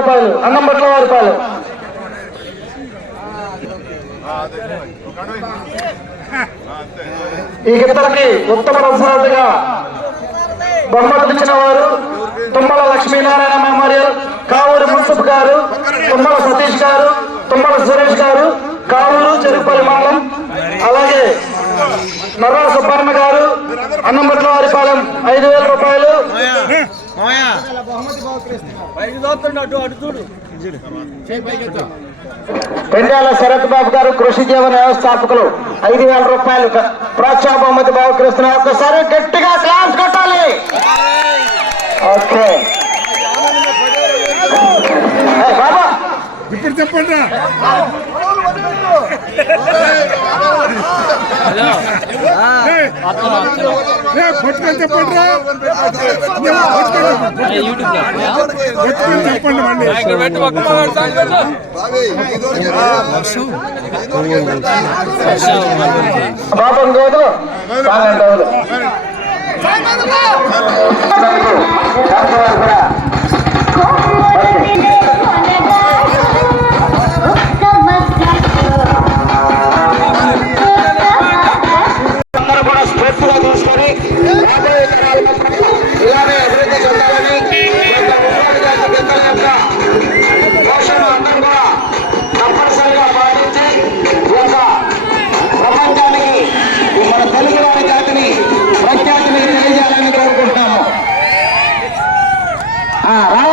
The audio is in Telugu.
రూపాయలు అన్నంబట్ల వారిపాలెం ఈ గిత్తలకి ఉత్తమ రసరాజుగా బహుమతులు వారు తుమ్మల లక్ష్మీనారాయణ మెమోరియల్ కావూరు మున్సిఫ్ గారు తుమ్మల సతీష్ గారు తుమ్మల సురేష్ గారు కావూరు చెరుపల్లి మండలం అలాగే నర్రా సుబ్బర్మ గారు అన్నంబట్ల వారిపాలెం ఐదు వేల రూపాయలు. పెండాల శరత్ బాబు గారు కృషి జీవన వ్యవస్థాపకులు ఐదు వేల రూపాయలు ప్రోత్సాహ బహుమతి బాబుకరిస్తున్నారు ఒక్కసారి గట్టిగా క్లాస్ కొట్టాలి. ఓకే. ఏ, బాబా ఇప్పుడు చెప్పండి పట్టుకొని చెప్పండి రా. పట్టుకొని చెప్పండి మళ్ళీ ஆ